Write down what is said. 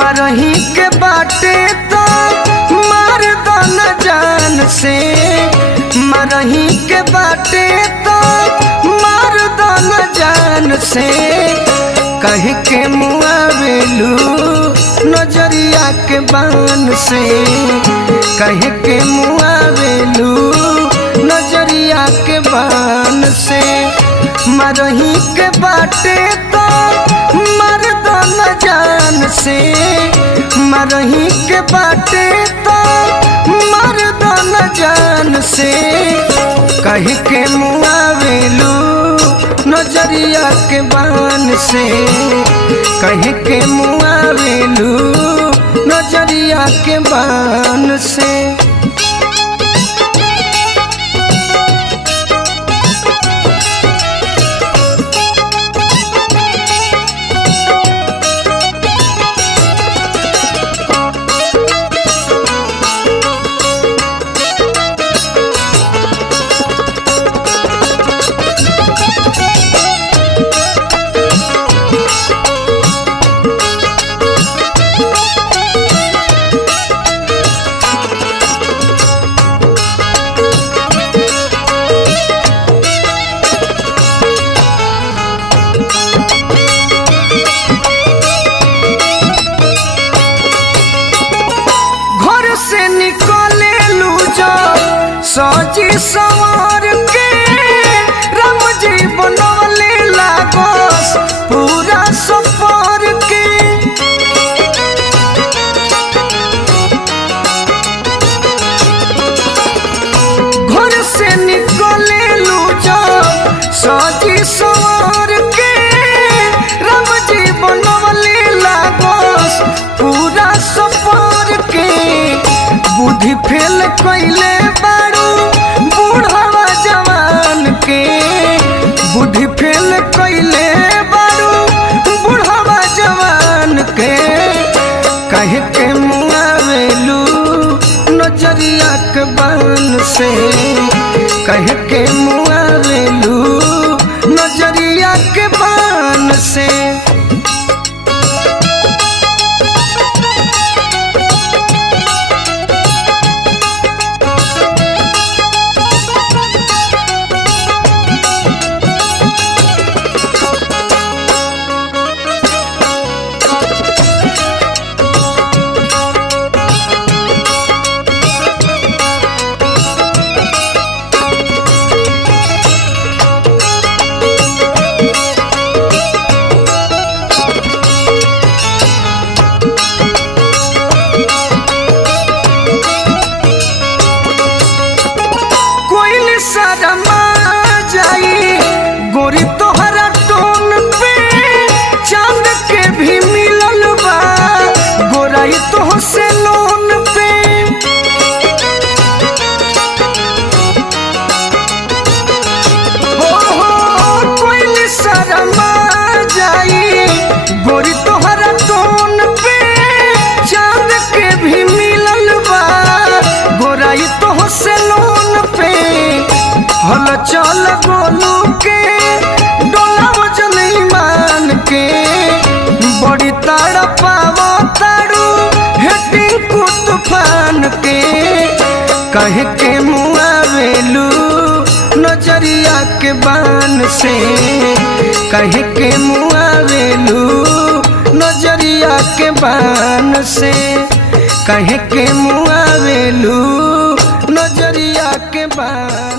मरही के बाटे तो मार दो न जान से, मरही के बाटे तो मार दो न जान से। कह के मुआवेलू नजरिया के बान से, कह के मुआवेलू नजरिया के बान से। मरही के बाटे तो मर दो न जान से, मरही के बाटे तो मर दो न जान से। कह के मुआवेलू नजरिया के बान से, कह के मुआवेलू नजरिया के बान से। सजी सवार के राम जी बनवले लागोस पूरा सफर के। घर से निकले लू जो सजी सवार के राम जी बनवले लागोस पूरा सफर के। बुद्धि फेल कैले बूढ़वा जवान के, बुद्धि फेल कैले बारू बूढ़वा जवान के। कह के मुआवेलू नजरिया के बान से, कह के मुआवेलू नजरिया के बान से। शरमा जाई गोरी तोहरा टोन पे, चांद के भी मिलल बा गोराई तो से लोन पे। हो कोई शरमा जाई गोरी तोहरा टोन पे, चांद के भी मिलल बा गोराई तो से लोन पे। हल चल गोलू के डोला वजन ईमान के, बड़ी ताड़ पावो ताड़ू हेटिंग को तूफान के। कह के मुआवेलू नजरिया के बान से, कह के मुआवेलू नजरिया के बान से। कह के मुआवेलू नजरिया के बान